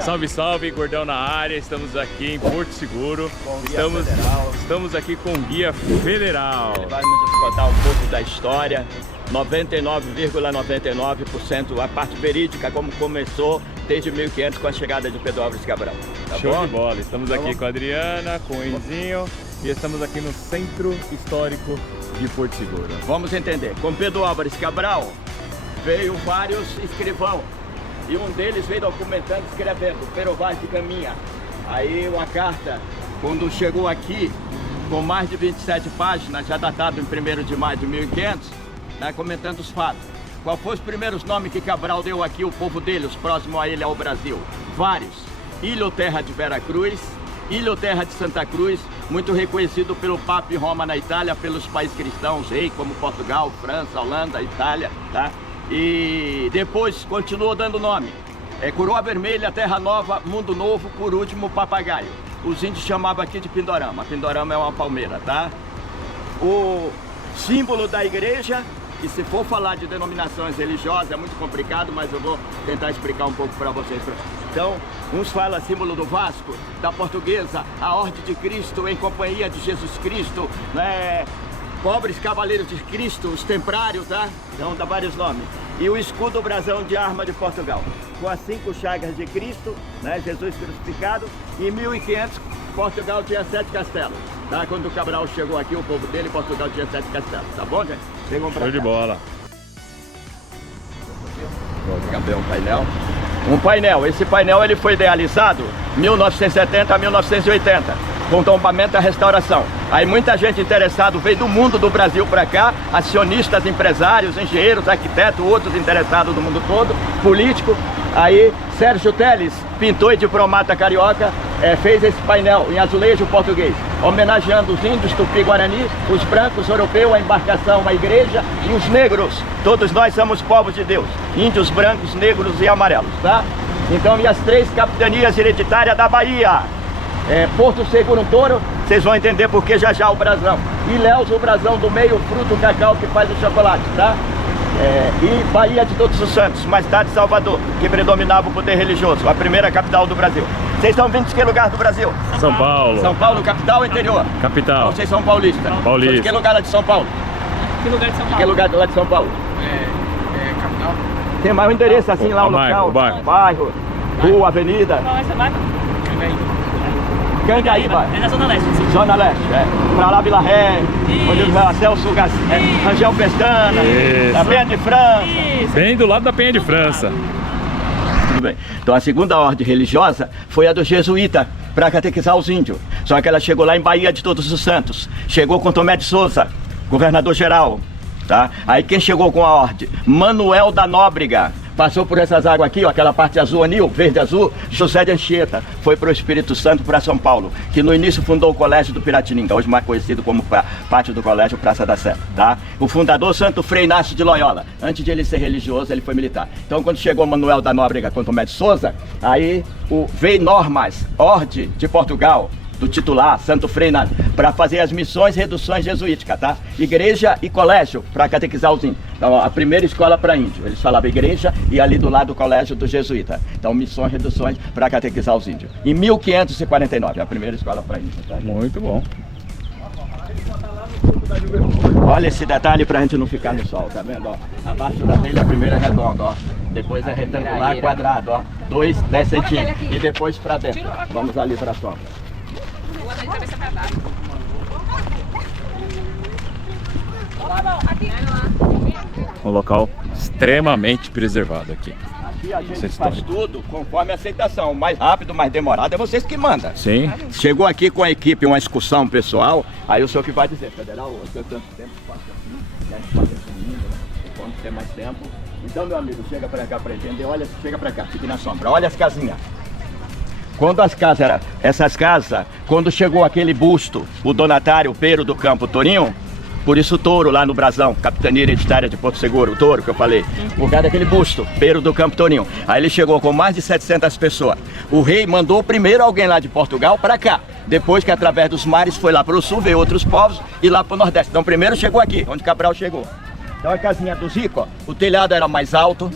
Salve, salve, Gordão na área, estamos aqui em Porto Seguro, estamos aqui com o Guia Federal. Ele vai nos contar um pouco da história, 99,99% a parte verídica, como começou desde 1500 com a chegada de Pedro Álvares Cabral. Tá Show bom? de bola, estamos aqui com a Adriana, com o Enzinho e estamos aqui no Centro Histórico de Porto Seguro. Vamos entender, com Pedro Álvares Cabral veio vários escrivãos. E um deles veio documentando, escrevendo, Pero Vaz de Caminha. Aí uma carta, quando chegou aqui, com mais de 27 páginas, já datado em 1º de maio de 1500, né, comentando os fatos. Qual foram os primeiros nomes que Cabral deu aqui, o povo dele, os próximos a ele, ao Brasil? Vários. Ilha ou Terra de Vera Cruz, Ilha ou Terra de Santa Cruz, muito reconhecido pelo Papa em Roma, na Itália, pelos países cristãos, rei, como Portugal, França, Holanda, Itália, tá? E depois continuou dando nome. Coroa Vermelha, Terra Nova, Mundo Novo, por último, Papagaio. Os índios chamavam aqui de Pindorama. Pindorama é uma palmeira, tá? O símbolo da igreja, que se for falar de denominações religiosas é muito complicado, mas eu vou tentar explicar um pouco para vocês. Então, uns falam símbolo do Vasco, da Portuguesa, a Ordem de Cristo em companhia de Jesus Cristo, né? Pobres Cavaleiros de Cristo, os Templários, tá? Então dá vários nomes. E o escudo brasão de arma de Portugal, com as 5 chagas de Cristo, né? Jesus crucificado. Em 1500, Portugal tinha 7 castelos, tá? Quando o Cabral chegou aqui, o povo dele, Portugal tinha 7 castelos, tá bom, gente? Chegam pra cá. Show de bola. Vou pegar um painel. Um painel, esse painel ele foi idealizado 1970 a 1980, com tombamento e restauração. Aí muita gente interessada veio do mundo do Brasil para cá, acionistas, empresários, engenheiros, arquitetos, outros interessados do mundo todo, político. Aí Sérgio Teles, pintor e diplomata carioca, fez esse painel em azulejo português, homenageando os índios tupi-guarani, os brancos europeus, a embarcação, a igreja e os negros. Todos nós somos povos de Deus, índios brancos, negros e amarelos, tá? Então, e as 3 capitanias hereditárias da Bahia. Porto Seguro, Touro, vocês vão entender porque já o brasão. Ilhéus, o brasão do meio, fruto, cacau que faz o chocolate, tá? E Bahia de Todos os Santos, mais tarde Salvador, que predominava o poder religioso, a primeira capital do Brasil. Vocês estão vindo de que lugar do Brasil? São Paulo. São Paulo, capital ou interior? Capital. Então, vocês são paulistas? Paulista. De que lugar lá de São Paulo? Que lugar de São De Paulo? que lugar lá de São Paulo? Capital. Tem mais um endereço assim lá, o local? Bairro, rua, avenida? Qual é essa marca? Cangaíba. É na Zona Leste. Sim. Zona Leste, Pra lá, Vila Ré, onde vai Celso, Rangel Pestana, a Penha de França. Isso. Bem do lado da Penha de França. Tudo bem. Então a segunda ordem religiosa foi a do jesuíta, para catequizar os índios. Só que ela chegou lá em Bahia de Todos os Santos. Chegou com Tomé de Souza, governador geral, tá? Aí quem chegou com a ordem? Manuel da Nóbrega. Passou por essas águas aqui, ó, aquela parte azul, anil, verde azul, José de Anchieta, foi para o Espírito Santo, para São Paulo, que no início fundou o Colégio do Piratininga, hoje mais conhecido como Pátio do Colégio Praça da Sé, tá? O fundador, Santo Frei Inácio de Loyola, antes de ele ser religioso, ele foi militar. Então quando chegou Manuel da Nóbrega com Tomé de Souza, aí veio normas, ordem de Portugal, do titular, Santo Frei Inácio, para fazer as missões e reduções jesuíticas, tá? Igreja e colégio, para catequizar os índios. Então, a primeira escola para índios, eles falavam igreja e ali do lado o colégio do jesuíta. Então, missões e reduções para catequizar os índios. Em 1549, a primeira escola para índios. Tá? Muito bom. Olha esse detalhe para a gente não ficar no sol, tá vendo? Ó, abaixo da telha a primeira é redonda, ó. Depois é retangular, quadrado, ó. 2, 10 centímetros. E depois para dentro. Vamos ali para a sombra. Um local extremamente preservado aqui. Aqui a gente faz tudo conforme a aceitação. Mais rápido, mais demorado, é vocês que mandam. Sim. Chegou aqui com a equipe, uma excursão pessoal, aí o senhor que vai dizer, federal, eu tenho tanto tempo, faço assim, quero fazer comigo, né? Quando ter mais tempo. Então, meu amigo, chega pra cá pra entender, olha, chega pra cá, fique na sombra, olha as casinhas. Quando as casas eram, essas casas, quando chegou aquele busto, o donatário Pero do Campo Tourinho, por isso o Touro lá no Brasão, capitania hereditária de Porto Seguro, o Touro que eu falei, por causa daquele busto, Pero do Campo Tourinho. Aí ele chegou com mais de 700 pessoas. O rei mandou primeiro alguém lá de Portugal para cá, Depois que através dos mares foi lá para o sul, veio outros povos e lá para o nordeste. Então primeiro chegou aqui, onde Cabral chegou. Então a casinha dos ricos, ó, o telhado era mais alto,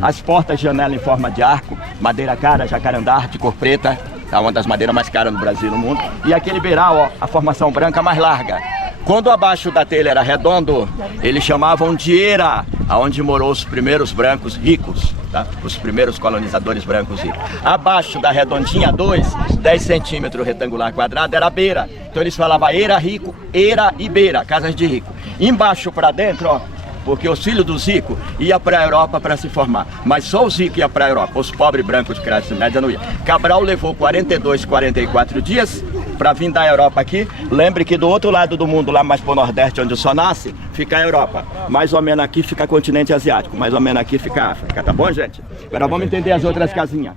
as portas de janela em forma de arco, madeira cara, jacarandá, de cor preta, tá, uma das madeiras mais caras no Brasil e no mundo. E aquele beiral, ó, a formação branca mais larga. Quando abaixo da telha era redondo, eles chamavam de eira, aonde morou os primeiros brancos ricos, tá? Os primeiros colonizadores brancos ricos. Abaixo da redondinha 10 centímetros retangular quadrado, era beira. Então eles falavam eira rico, eira e beira, casas de rico. Embaixo para dentro, ó, porque os filhos dos ricos iam para a Europa para se formar. Mas só os ricos iam para a Europa, os pobres brancos de classe média não iam. Cabral levou 42, 44 dias para vir da Europa aqui. Lembre que do outro lado do mundo, lá mais para o Nordeste, onde o sol nasce, fica a Europa. Mais ou menos aqui fica o continente asiático, mais ou menos aqui fica a África, tá bom, gente? Agora vamos entender as outras casinhas.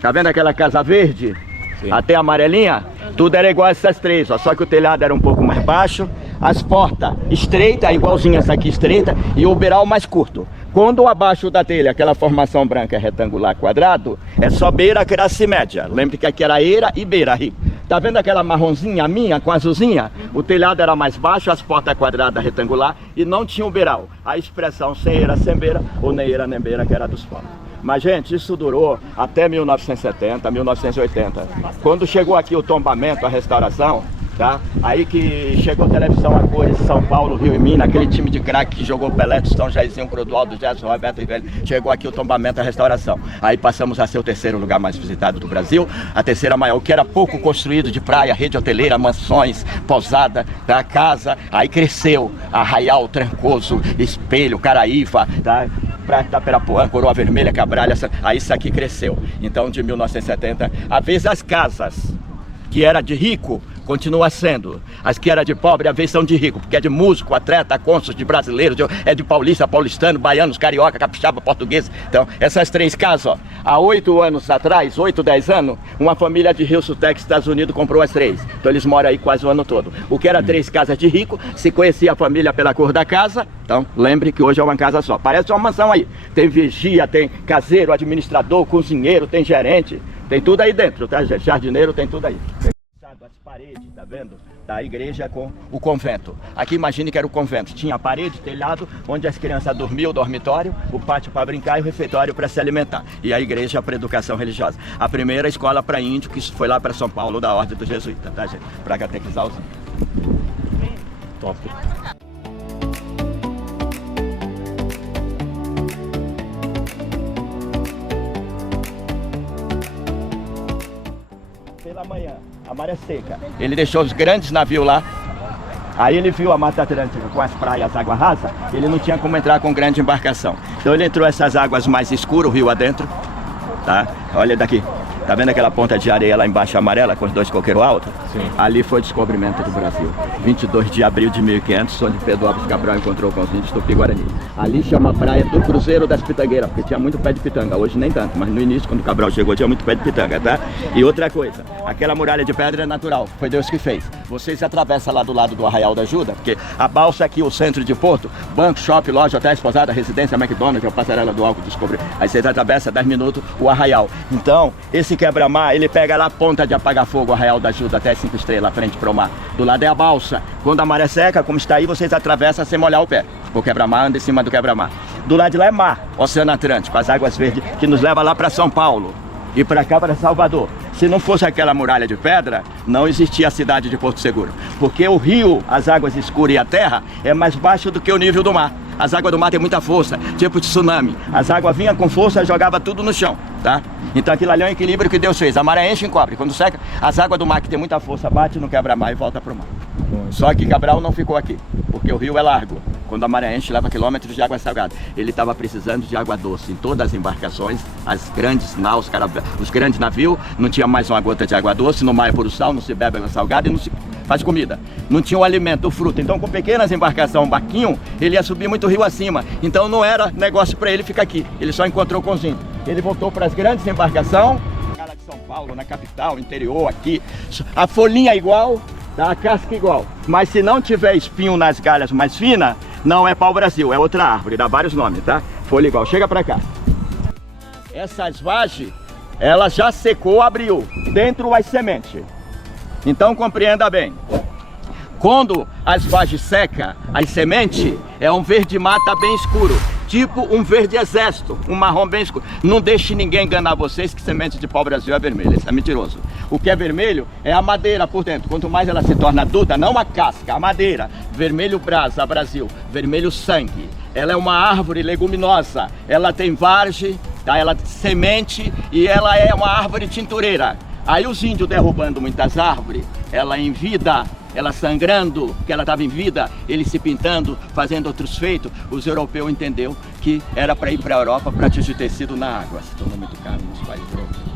Tá vendo aquela casa verde? Sim. Até a amarelinha? Tudo era igual a essas três, ó, só que o telhado era um pouco mais baixo, as portas estreitas, igualzinha essa aqui estreita, e o beiral mais curto. Quando abaixo da telha, aquela formação branca retangular quadrado, é só beira classe média. Lembre que aqui era eira e beira rico. Tá vendo aquela marronzinha minha com azulzinha? O telhado era mais baixo, as portas quadradas retangular e não tinha o beiral. A expressão sem eira, sem beira, ou nem eira nem beira, que era dos pobres. Mas, gente, isso durou até 1970, 1980. Quando chegou aqui o tombamento, a restauração, tá? Aí que chegou a televisão a cores, São Paulo, Rio e Minas, aquele time de craque que jogou Pelé, Tostão, Jairzinho, Clodoaldo, Gerson, Roberto e Velho. Chegou aqui o tombamento, a restauração. Aí passamos a ser o terceiro lugar mais visitado do Brasil, a terceira maior, que era pouco construído de praia, rede hoteleira, mansões, pousada, tá? Casa. Aí cresceu Arraial, Trancoso, Espelho, Caraíva, tá? Praia de Itaperapuã, Coroa Vermelha, Cabralha, aí isso aqui cresceu. Então de 1970, a vez as casas que era de rico, continua sendo. As que era de pobre, a vez são de rico, porque é de músico, atleta, cônsul, de brasileiro, é de paulista, paulistano, baianos, carioca, capixaba, português. Então, essas três casas, ó, há 8 anos atrás, 8, 10 anos, uma família de Rio Sutex, Estados Unidos, comprou as três. Então eles moram aí quase o ano todo. O que era 3 casas de rico, se conhecia a família pela cor da casa, então lembre que hoje é uma casa só. Parece uma mansão aí. Tem vigia, tem caseiro, administrador, cozinheiro, tem gerente, tem tudo aí dentro, tá, gente? Jardineiro, tem tudo aí. As paredes, tá vendo? Da igreja com o convento. Aqui imagine que era o convento. Tinha parede, telhado, onde as crianças dormiam, o dormitório, o pátio para brincar e o refeitório para se alimentar. E a igreja para educação religiosa. A primeira escola para índio, que foi lá para São Paulo, da Ordem dos Jesuítas, tá, gente? Para catequizar os índios. Top. Pela manhã, a maré seca, ele deixou os grandes navios lá. Aí ele viu a Mata Atlântica com as praias, água rasa, ele não tinha como entrar com grande embarcação. Então ele entrou essas águas mais escuras, o rio adentro, tá? Olha daqui, tá vendo aquela ponta de areia lá embaixo amarela com os 2 coqueiros altos? Sim. Ali foi o descobrimento do Brasil. 22 de abril de 1500, onde Pedro Álvares Cabral encontrou com os índios Tupi-Guarani. Ali chama a praia do Cruzeiro das Pitangueiras, porque tinha muito pé de pitanga, hoje nem tanto, mas no início, quando o Cabral chegou, tinha muito pé de pitanga, tá? E outra coisa, aquela muralha de pedra é natural, foi Deus que fez. Vocês atravessam lá do lado do Arraial da Ajuda, porque a balsa aqui, o centro de Porto, banco, shopping, loja, hotéis, pousada, residência, McDonald's, a passarela do álcool, descobre. Aí vocês atravessam 10 minutos o Arraial. Então, esse quebra-mar, ele pega lá a ponta de apagar fogo, o Arraial da Ajuda, até 5 estrelas, frente pro mar. Do lado é a balsa. Quando a maré seca, como está aí, vocês atravessam sem molhar o pé. O quebra-mar anda em cima do quebra-mar. Do lado de lá é mar, Oceano Atlântico, as águas verdes, que nos leva lá para São Paulo e para cá, para Salvador. Se não fosse aquela muralha de pedra, não existia a cidade de Porto Seguro. Porque o rio, as águas escuras e a terra é mais baixo do que o nível do mar. As águas do mar têm muita força, tipo tsunami. As águas vinham com força e jogavam tudo no chão, tá? Então aquilo ali é um equilíbrio que Deus fez. A maré enche e encobre. Quando seca, as águas do mar que tem muita força bate no quebra-mar e volta pro mar. Só que Cabral não ficou aqui, porque o rio é largo. Quando a maré enche, leva quilômetros de água salgada. Ele estava precisando de água doce. Em todas as embarcações, as grandes naus, os grandes navios, não tinha mais uma gota de água doce. No mar é puro sal, não se bebe água salgada e não se faz comida. Não tinha o alimento, o fruto. Então, com pequenas embarcações, um barquinho, ele ia subir muito rio acima. Então, não era negócio para ele ficar aqui. Ele só encontrou com os índios. Ele voltou para as grandes embarcações, cara de São Paulo, na capital, interior, aqui. A folhinha é igual, tá? A casca é igual. Mas se não tiver espinho nas galhas mais finas, não é pau-brasil, é outra árvore, dá vários nomes, tá? Folha igual, chega pra cá. Essas vagens, ela já secou, abriu. Dentro as sementes. Então compreenda bem. Quando as vagens secam, as sementes é um verde mata bem escuro, tipo um verde exército, um marrom bem escuro. Não deixe ninguém enganar vocês que semente de pau-brasil é vermelha, isso é mentiroso. O que é vermelho é a madeira por dentro, quanto mais ela se torna adulta, não a casca, a madeira. Vermelho brasa, Brasil, vermelho sangue. Ela é uma árvore leguminosa, ela tem vargem, tá? Ela tem semente e ela é uma árvore tintureira. Aí os índios derrubando muitas árvores, ela em vida, ela sangrando, que ela estava em vida, eles se pintando, fazendo outros feitos, os europeus entenderam que era para ir para a Europa para atingir tecido na água. Se tornou muito caro nos países europeus.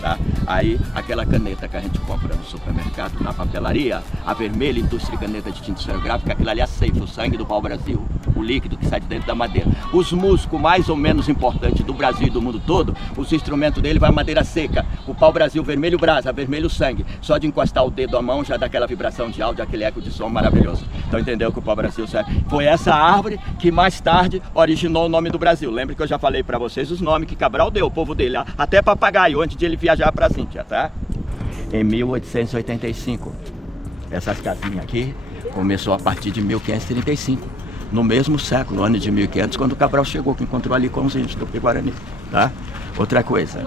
Tá? Aí aquela caneta que a gente compra no supermercado, na papelaria, a vermelha indústria de caneta de tinta esferográfica, aquilo ali aceifa o sangue do pau-brasil, o líquido que sai de dentro da madeira. Os músicos mais ou menos importantes do Brasil e do mundo todo, os instrumentos dele vai madeira seca. O pau-brasil vermelho brasa, vermelho sangue. Só de encostar o dedo à mão já dá aquela vibração de áudio, aquele eco de som maravilhoso. Então entendeu que o pau-brasil serve? Foi essa árvore que mais tarde originou o nome do Brasil. Lembra que eu já falei para vocês os nomes que Cabral deu, o povo dele, até papagaio, antes de ele viajar para a Índia, tá? Em 1885, essas casinhas aqui começou a partir de 1535, no mesmo século, ano de 1500, quando Cabral chegou, que encontrou ali com os índios do Guarani, tá? Outra coisa,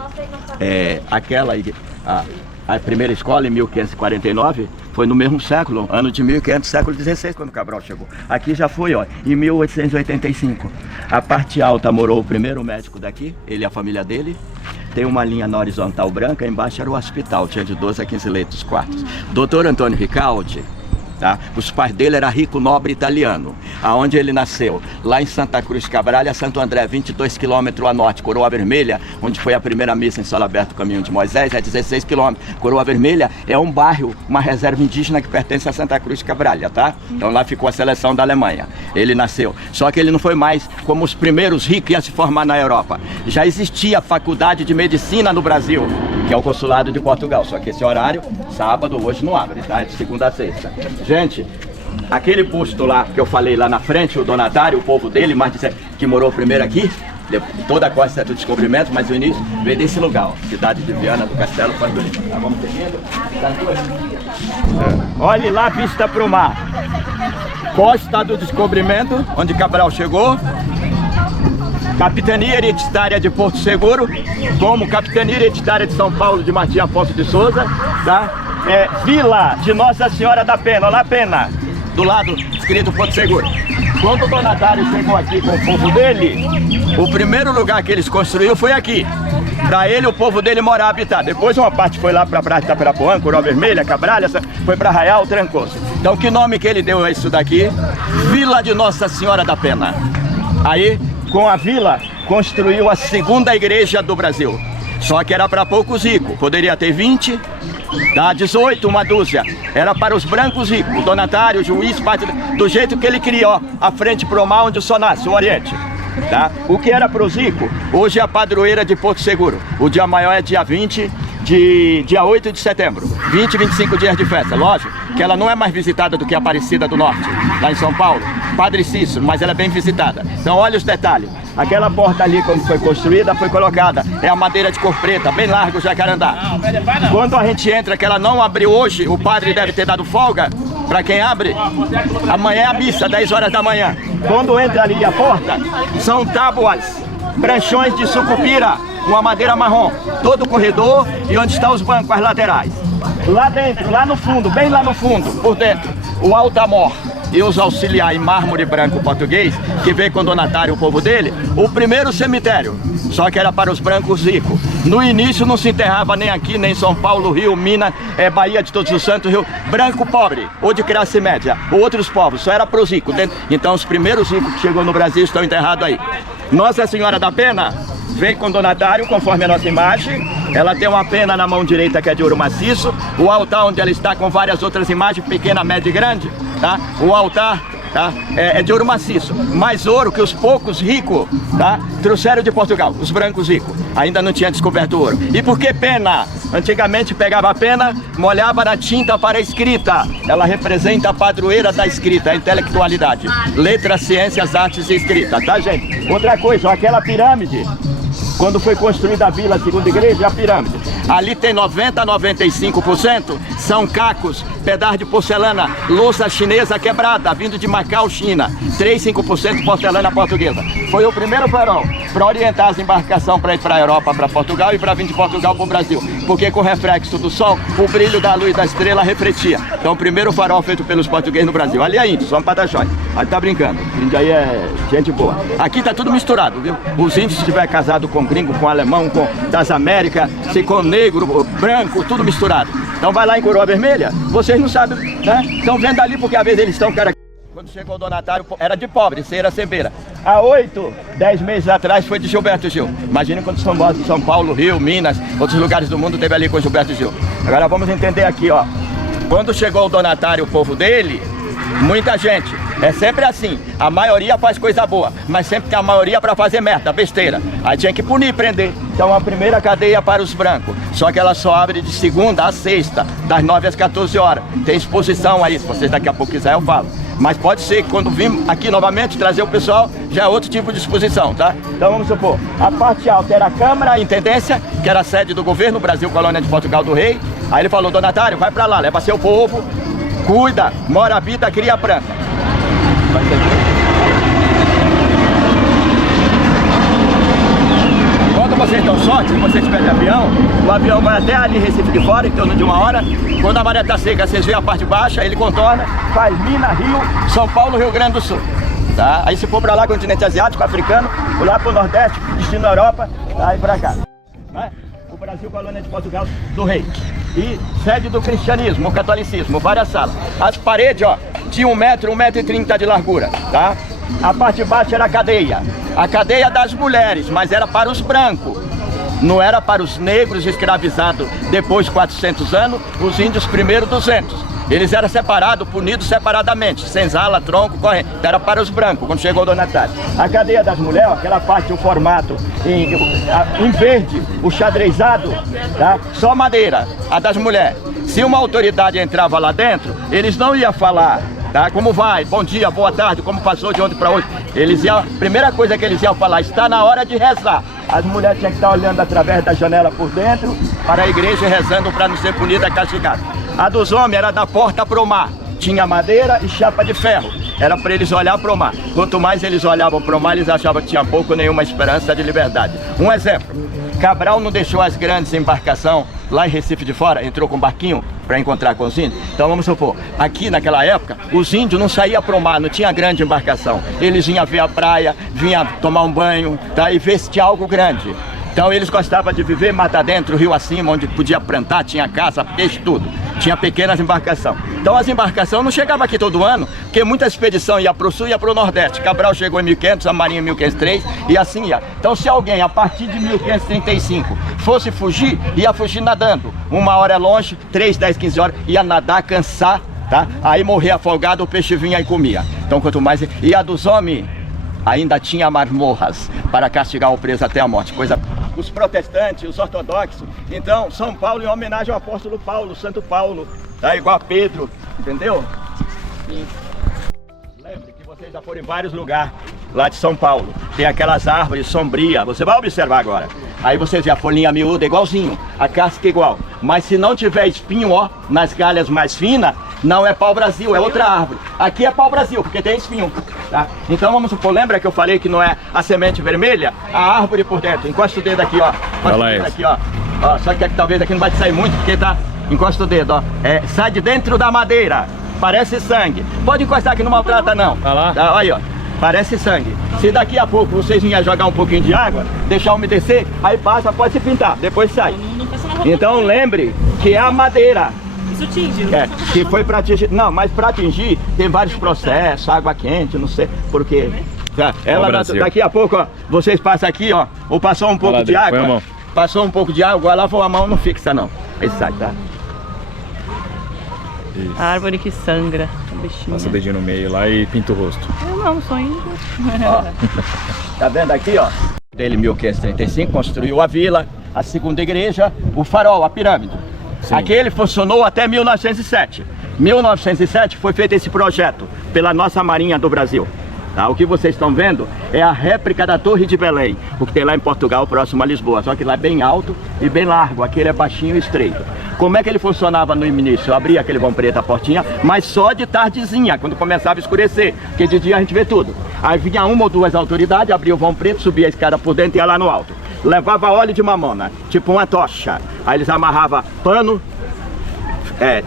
a primeira escola em 1549 foi no mesmo século, ano de 1500, século XVI, quando Cabral chegou. Aqui já foi, ó, em 1885. A parte alta morou o primeiro médico daqui, ele e a família dele. Tem uma linha na horizontal branca, embaixo era o hospital, tinha de 12 a 15 leitos, quartos. Dr. Antônio Ricaldi, tá? Os pais dele eram rico, nobre italiano. Aonde ele nasceu? Lá em Santa Cruz Cabral, a Santo André, 22 quilômetros a norte. Coroa Vermelha, onde foi a primeira missa em solo aberto, o caminho de Moisés, é 16 quilômetros. Coroa Vermelha é um bairro, uma reserva indígena que pertence a Santa Cruz Cabral, tá? Então lá ficou a seleção da Alemanha. Ele nasceu. Só que ele não foi mais como os primeiros ricos a se formar na Europa. Já existia a faculdade de medicina no Brasil, que é o consulado de Portugal. Só que esse horário, sábado, hoje não abre, tá? É de segunda a sexta. Gente, aquele busto lá que eu falei lá na frente, o donatário, o povo dele, mais de que morou primeiro aqui, toda a costa do descobrimento, mas o início veio desse lugar, ó, cidade de Viana do Castelo, tá, vamos seguindo. Olhe lá, vista para o mar. Costa do Descobrimento, onde Cabral chegou. Capitania Hereditária de Porto Seguro, como Capitania Hereditária de São Paulo de Martim Afonso de Souza, tá? Vila de Nossa Senhora da Pena, lá Pena, do lado escrito Porto Seguro. Quando o donatário chegou aqui com o povo dele, o primeiro lugar que eles construíram foi aqui. Para ele, o povo dele morar habitado. Depois uma parte foi lá para a Praia de Itapirapuã, Coroa Vermelha, Cabralha, foi para Arraial, Trancoso. Então que nome que ele deu a isso daqui? Vila de Nossa Senhora da Pena. Aí, com a vila, construiu a segunda igreja do Brasil. Só que era para poucos ricos, poderia ter 20, tá? 18, uma dúzia. Era para os brancos ricos, o donatário, o juiz, do jeito que ele criou, a frente para o mar onde o sol nasce, o Oriente. Tá? O que era para os ricos, hoje é a padroeira de Porto Seguro. O dia maior é dia 20, dia 8 de setembro. 20, 25 dias de festa. Lógico que ela não é mais visitada do que a Aparecida do Norte, lá em São Paulo. Padre Cícero, mas ela é bem visitada. Então olha os detalhes. Aquela porta ali, quando foi construída, foi colocada. É a madeira de cor preta, bem largo o jacarandá. Quando a gente entra, que ela não abriu hoje, o padre deve ter dado folga para quem abre. Amanhã é a missa, 10 horas da manhã. Quando entra ali a porta, são tábuas, pranchões de sucupira, uma madeira marrom. Todo o corredor e onde estão os bancos, as laterais. Lá dentro, lá no fundo, bem lá no fundo, por dentro, o altar-mor e os auxiliares em mármore branco português, que veio com o donatário, o povo dele, o primeiro cemitério, só que era para os brancos ricos. No início não se enterrava nem aqui, nem em São Paulo, Rio, Minas, Bahia de Todos os Santos, Rio, branco pobre, ou de classe média, ou outros povos, só era para os ricos. Então os primeiros ricos que chegou no Brasil estão enterrados aí. Nossa Senhora da Pena vem com donatário, conforme a nossa imagem. Ela tem uma pena na mão direita que é de ouro maciço. O altar onde ela está com várias outras imagens, pequena, média e grande, tá? O altar, tá? É de ouro maciço. Mais ouro que os poucos ricos, tá? Trouxeram de Portugal, os brancos ricos. Ainda não tinha descoberto ouro. E por que pena? Antigamente pegava a pena, molhava na tinta para a escrita. Ela representa a padroeira da escrita, a intelectualidade. Letras, ciências, artes e escrita, tá, gente? Outra coisa, aquela pirâmide, quando foi construída a vila, a segunda igreja, a pirâmide. Ali tem 90% a 95% são cacos, pedaços de porcelana, louça chinesa quebrada, vindo de Macau, China. 3-5% porcelana portuguesa. Foi o primeiro farol para orientar as embarcações para ir para a Europa, para Portugal e para vir de Portugal para o Brasil. Porque com o reflexo do sol, o brilho da luz da estrela refletia. Então o primeiro farol feito pelos portugueses no Brasil. Ali é índio, São Pataxói. Aí tá brincando, índio aí é gente boa. Aqui tá tudo misturado, viu? Os índios, se estiver casado com gringo, com alemão, com das Américas, se com negro, branco, tudo misturado. Então vai lá em Coroa Vermelha, vocês não sabem, né? Estão vendo ali porque às vezes eles estão cara. Quando chegou o donatário, era de pobre, cera sembeira. Há 8, 10 meses atrás foi de Gilberto Gil. Imagina quantos famosos de São Paulo, Rio, Minas, outros lugares do mundo teve ali com Gilberto Gil. Agora vamos entender aqui, ó. Quando chegou o donatário, o povo dele, muita gente. É sempre assim, a maioria faz coisa boa, mas sempre tem a maioria para fazer merda, besteira. Aí tinha que punir e prender. Então a primeira cadeia para os brancos, só que ela só abre de segunda a sexta, das 9 às 14 horas. Tem exposição aí, se vocês daqui a pouco quiserem eu falo. Mas pode ser que quando vim aqui novamente trazer o pessoal, já é outro tipo de exposição, tá? Então vamos supor, a parte alta era a Câmara, a Intendência, que era a sede do governo, Brasil, Colônia de Portugal do Rei. Aí ele falou, donatário, vai pra lá, leva seu povo, cuida, mora a vida, cria a planta. Quando vocês dão sorte, se vocês tiverem avião, o avião vai até ali Recife de Fora, em torno de 1 hora. Quando a maré está seca, vocês veem a parte baixa, ele contorna, faz Minas, Rio, São Paulo, Rio Grande do Sul. Tá? Aí se for para lá, continente asiático, africano, lá para o Nordeste, destino Europa, aí para cá. O Brasil, colônia de Portugal do Rei. E sede do cristianismo, o catolicismo, várias salas. As paredes, ó, tinham 1 metro, 1,30 m de largura, tá? A parte baixa era a cadeia das mulheres, mas era para os brancos. Não era para os negros escravizados depois de 400 anos, os índios primeiro 200. Eles eram separados, punidos separadamente, senzala, tronco, corrente. Era para os brancos, quando chegou o donatário. A cadeia das mulheres, aquela parte, o formato em verde, o xadrezado, tá? Só madeira, a das mulheres. Se uma autoridade entrava lá dentro, eles não iam falar, tá? Como vai? Bom dia, boa tarde, como passou de ontem para hoje? Eles iam, primeira coisa que eles iam falar, está na hora de rezar. As mulheres tinham que estar olhando através da janela por dentro para a igreja rezando para não ser punida, castigada. A dos homens era da porta para o mar. Tinha madeira e chapa de ferro. Era para eles olhar para o mar. Quanto mais eles olhavam para o mar, eles achavam que tinha pouco ou nenhuma esperança de liberdade. Um exemplo. Cabral não deixou as grandes embarcações lá em Recife de Fora, entrou com um barquinho para encontrar com os índios. Então vamos supor, aqui naquela época, os índios não saíam para o mar, não tinha grande embarcação. Eles vinham ver a praia, vinham tomar um banho, tá? E ver se tinha algo grande. Então eles gostavam de viver mata dentro, rio acima, onde podia plantar, tinha caça, peixe, tudo. Tinha pequenas embarcações. Então as embarcações não chegavam aqui todo ano, porque muita expedição ia para o sul e ia para o nordeste. Cabral chegou em 1500, a Marinha em 1503 e assim ia. Então se alguém, a partir de 1535, fosse fugir, ia fugir nadando. 1 hora é longe, 3, 10, 15 horas, ia nadar, cansar, tá? Aí morria afogado, o peixe vinha e comia. Então quanto mais... E a dos homens ainda tinha masmorras para castigar o preso até a morte, coisa... Os protestantes, os ortodoxos. Então, São Paulo em homenagem ao apóstolo Paulo, Santo Paulo, tá? Igual a Pedro, entendeu? Sim. Lembre que vocês já foram em vários lugares lá de São Paulo. Tem aquelas árvores sombrias, você vai observar agora. Aí vocês vê a folhinha miúda igualzinho, a casca igual. Mas se não tiver espinho, ó, nas galhas mais finas, não é pau-brasil, é outra árvore. Aqui é pau-brasil, porque tem espinho, tá? Então vamos supor, lembra que eu falei que não é a semente vermelha? A árvore por dentro. Encosta o dedo aqui, ó. Encosta o dedo aqui, ó. Ó, só que talvez aqui não vai sair muito, porque tá... Encosta o dedo, ó. Sai de dentro da madeira. Parece sangue. Pode encostar aqui, não maltrata não. Tá lá? Tá, aí, ó. Parece sangue. Se daqui a pouco vocês vierem jogar um pouquinho de água, deixar umedecer, aí passa, pode se pintar, depois sai. Então lembre que é a madeira. Isso tinge, não que foi para atingir. Não, mas para atingir tem vários processos, água quente, não sei porquê. Ela daqui a pouco, ó, vocês passam aqui, ó, ou passou um pouco de água. Passou um pouco de água, lavou a mão, não fixa não. Aí sai, tá? Isso. A árvore que sangra, a bichinha. Passa o dedinho no meio lá e pinta o rosto. Eu não, sou índio. Tá vendo aqui, ó? Dele, 1535, construiu a vila, a segunda igreja, o farol, a pirâmide. Sim. Aquele funcionou até 1907. 1907 foi feito esse projeto pela nossa Marinha do Brasil. Tá? O que vocês estão vendo é a réplica da Torre de Belém, o que tem lá em Portugal, próximo a Lisboa. Só que lá é bem alto e bem largo, aquele é baixinho e estreito. Como é que ele funcionava no início? Eu abria aquele vão preto, a portinha, mas só de tardezinha, quando começava a escurecer, porque de dia a gente vê tudo. Aí vinha uma ou duas autoridades, abria o vão preto, subia a escada por dentro e ia lá no alto. Levava óleo de mamona, tipo uma tocha. Aí eles amarravam pano,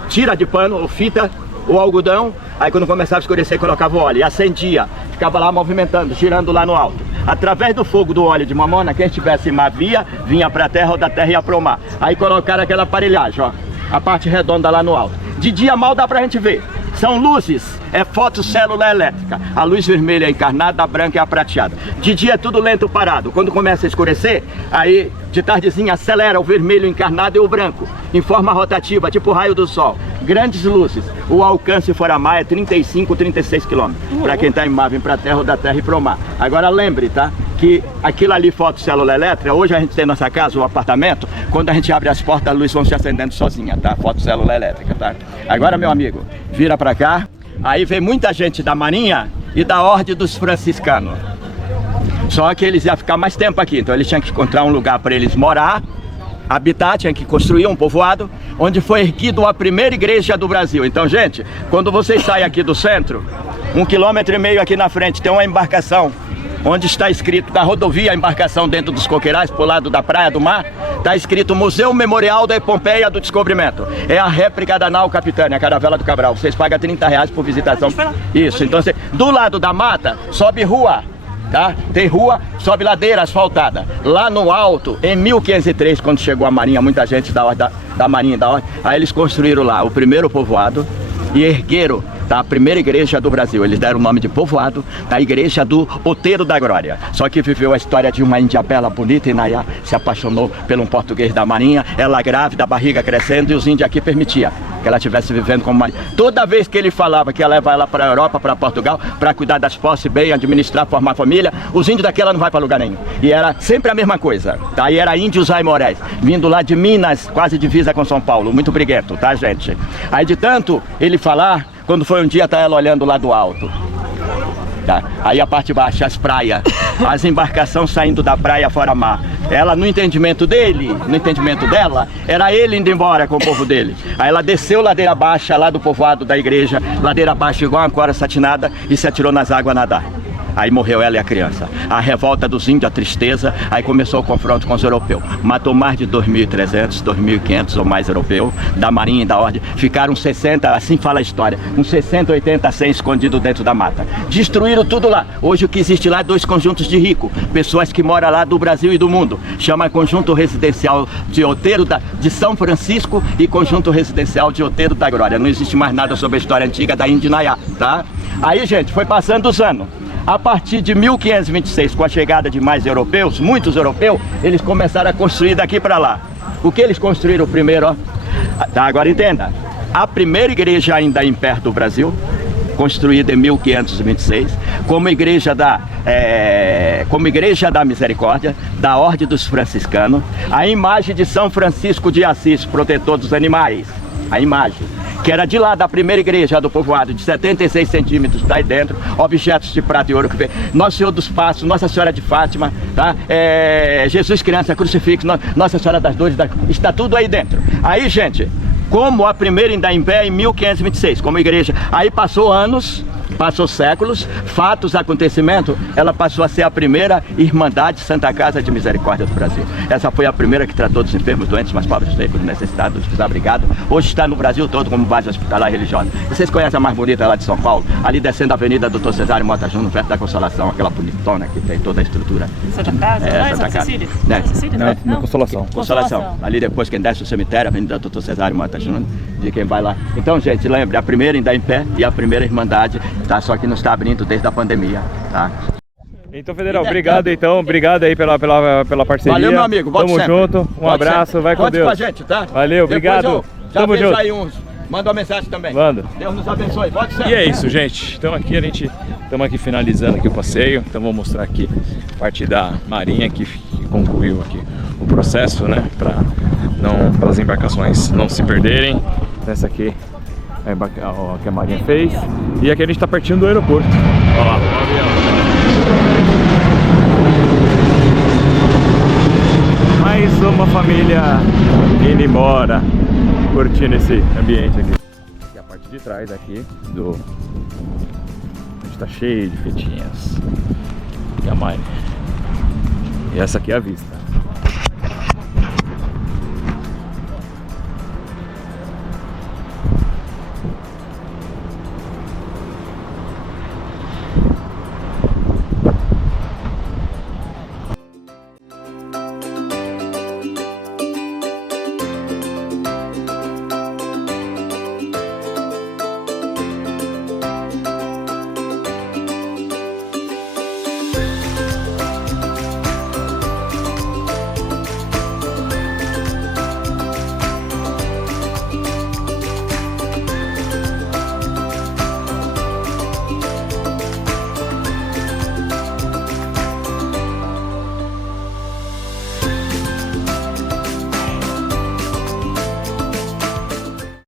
tira de pano ou fita, ou algodão. Aí quando começava a escurecer, colocava o óleo e acendia. Ficava lá movimentando, girando lá no alto. Através do fogo do óleo de mamona, quem estivesse em mar vinha para a terra ou da terra ia para o mar. Aí colocaram aquela aparelhagem, ó, a parte redonda lá no alto. De dia mal dá pra gente ver. São luzes, é fotocélula elétrica. A luz vermelha é encarnada, a branca é a prateada. De dia é tudo lento parado. Quando começa a escurecer, aí de tardezinha acelera o vermelho encarnado e o branco, em forma rotativa, tipo raio do sol. Grandes luzes. O alcance fora mar é 35, 36 km. Para quem está em mar, vem para a terra ou da terra e para o mar. Agora lembre, tá? Que aquilo ali, fotocélula elétrica, hoje a gente tem nossa casa, o apartamento, quando a gente abre as portas, a luz vão se acendendo sozinha, tá? Fotocélula elétrica, tá? Agora, meu amigo, vira pra cá, aí vem muita gente da Marinha e da Ordem dos Franciscanos. Só que eles iam ficar mais tempo aqui, então eles tinham que encontrar um lugar para eles morar, habitar, tinham que construir um povoado, onde foi erguida a primeira igreja do Brasil. Então, gente, quando vocês saem aqui do centro, 1,5 km aqui na frente, tem uma embarcação, onde está escrito, da rodovia, a embarcação dentro dos coqueirais, pro lado da praia do mar, está escrito Museu Memorial da Epopéia do Descobrimento. É a réplica da nau Capitânia, a Caravela do Cabral. Vocês pagam R$30 por visitação. Isso, então do lado da mata, sobe rua, tá? Tem rua, sobe ladeira asfaltada. Lá no alto, em 1503, quando chegou a Marinha, muita gente da Marinha, aí eles construíram lá o primeiro povoado e ergueram, tá, a primeira igreja do Brasil. Eles deram o nome de povoado da igreja do Outeiro da Glória. Só que viveu a história de uma índia bela, bonita, e Nayá se apaixonou por um português da Marinha, ela grávida, a barriga crescendo, e os índios aqui permitiam que ela estivesse vivendo como marinha. Toda vez que ele falava que ia levar ela para a Europa, para Portugal, para cuidar das posses, bem, administrar, formar família, os índios daqui ela não vai para lugar nenhum. E era sempre a mesma coisa, tá? E era índios aimorés, vindo lá de Minas, quase divisa com São Paulo, muito briguento, tá, gente? Aí de tanto ele falar, quando foi um dia, tá ela olhando lá do alto, tá? Aí a parte baixa, as praias, as embarcações saindo da praia fora mar. Ela, no entendimento dele, no entendimento dela, era ele indo embora com o povo dele. Aí ela desceu ladeira baixa lá do povoado da igreja, ladeira baixa igual uma cora satinada, e se atirou nas águas a nadar. Aí morreu ela e a criança. A revolta dos índios, a tristeza, aí começou o confronto com os europeus. Matou mais de 2.300, 2.500 ou mais europeus, da Marinha e da Ordem. Ficaram 60, assim fala a história, uns 60, 80, 100 escondidos dentro da mata. Destruíram tudo lá. Hoje o que existe lá é 2 conjuntos de ricos, pessoas que moram lá do Brasil e do mundo. Chama Conjunto Residencial de Outeiro de São Francisco e Conjunto Residencial de Outeiro da Glória. Não existe mais nada sobre a história antiga da Índia e Nayá, tá? Aí, gente, foi passando os anos. A partir de 1526, com a chegada de mais europeus, muitos europeus, eles começaram a construir daqui para lá. O que eles construíram primeiro, ó? Tá, agora entenda. A primeira igreja ainda em pé do Brasil, construída em 1526, como igreja da Misericórdia, da Ordem dos Franciscanos, a imagem de São Francisco de Assis, protetor dos animais, a imagem, que era de lá da primeira igreja do povoado, de 76 centímetros, tá aí dentro, objetos de prata e ouro, Nosso Senhor dos Passos, Nossa Senhora de Fátima, tá? Jesus Criança, Crucifixo, Nossa Senhora das Dores, está tudo aí dentro. Aí, gente, como a primeira ainda em pé em 1526, como igreja, aí passou anos, passou séculos, fatos, acontecimentos, ela passou a ser a primeira Irmandade Santa Casa de Misericórdia do Brasil. Essa foi a primeira que tratou dos enfermos, doentes, mais pobres, negros, necessitados, dos desabrigados. Hoje está no Brasil todo como base hospitalar religiosa. Vocês conhecem a mais bonita lá de São Paulo? Ali descendo a Avenida Dr. Cesário Mota Júnior, perto da Consolação, aquela bonitona que tem toda a estrutura. Santa Casa? Santa Casa. Cecília? Né? Cecília? Não, Consolação. Consolação. Ali depois quem desce o cemitério, Avenida Dr. Cesário Mota Júnior, de quem vai lá. Então, gente, lembre, a primeira ainda em pé e a primeira Irmandade, tá? Só que não está abrindo desde a pandemia, tá? Então, Federal, obrigado então, obrigado aí pela parceria. Valeu, meu amigo, tamo sempre. junto, um abraço, sempre. vai com Conte Deus. Com a gente, tá? Valeu, obrigado. Já Tamo fez junto. aí uns, manda uma mensagem também. Manda. Deus nos abençoe, pode ser. E é isso, gente. Então aqui estamos aqui finalizando aqui o passeio. Então vou mostrar aqui a parte da Marinha que concluiu aqui o processo, né, para as embarcações não se perderem. Essa aqui é que a Marinha fez. E aqui a gente está partindo do aeroporto. Olha lá, o avião. Mais uma família indo embora, curtindo esse ambiente aqui. Aqui é a parte de trás aqui do... Está cheio de feitinhas. E a mãe. E essa aqui é a vista.